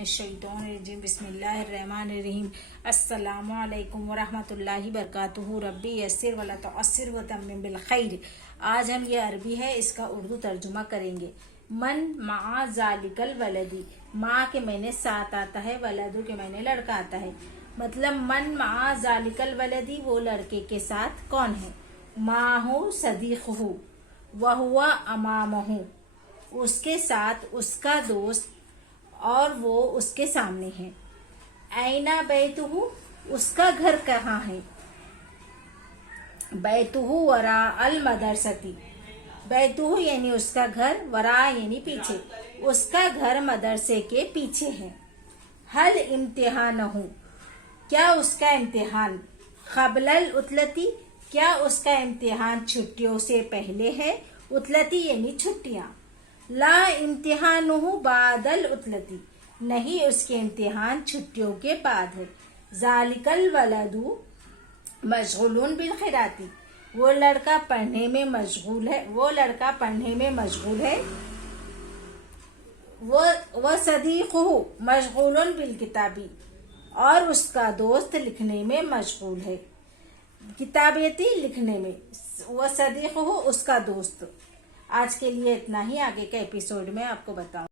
शैतानिर्रजीम बिस्मिल्लाहिर्रहमानिर्रहीम अस्सलामु अलैकुम वरहमतुल्लाहि वबरकातुहू रब्बी यस्सिर वला तुअस्सिर व तम्मिम बिल खैर। आज हम ये अरबी है, इसका उर्दू तर्जुमा करेंगे। मन मा जालिकल वलदी, माँ के मैंने साथ आता है, वलदू के मैंने लड़का आता है। मतलब मन मा जालिकल वलदी, वो लड़के के साथ कौन है। माहू सदीक़हू वहुवा अमामहू, उसके साथ उसका दोस्त और वो उसके सामने है। ऐना बैतुहू, उसका घर कहाँ है। बैतुहू वरा अल मदरसती, बैतुहू यानी उसका घर, वरा यानी पीछे, उसका घर मदरसे के पीछे है। हल इम्तिहानहू, क्या उसका इम्तिहान। क़ब्लल उतलती, क्या उसका इम्तिहान छुट्टियों से पहले है। उतलती यानी छुट्टियाँ। ला इम्तिहानुहु बादल उतलती, नहीं उसके इम्तिहान छुट्टियों के बाद है। जालिकल वलदू मशगूलुन बिल क़िराती, वो लड़का पढ़ने में मशगूल है, वो लड़का पढ़ने में मशगूल है। वो सदीक़ुहु मशगूलुन बिल किताबी, और उसका दोस्त लिखने में मशगूल है। किताबेती लिखने में, वो सदीक़ुहु उसका दोस्त। आज के लिए इतना ही, आगे के एपिसोड में आपको बताऊं।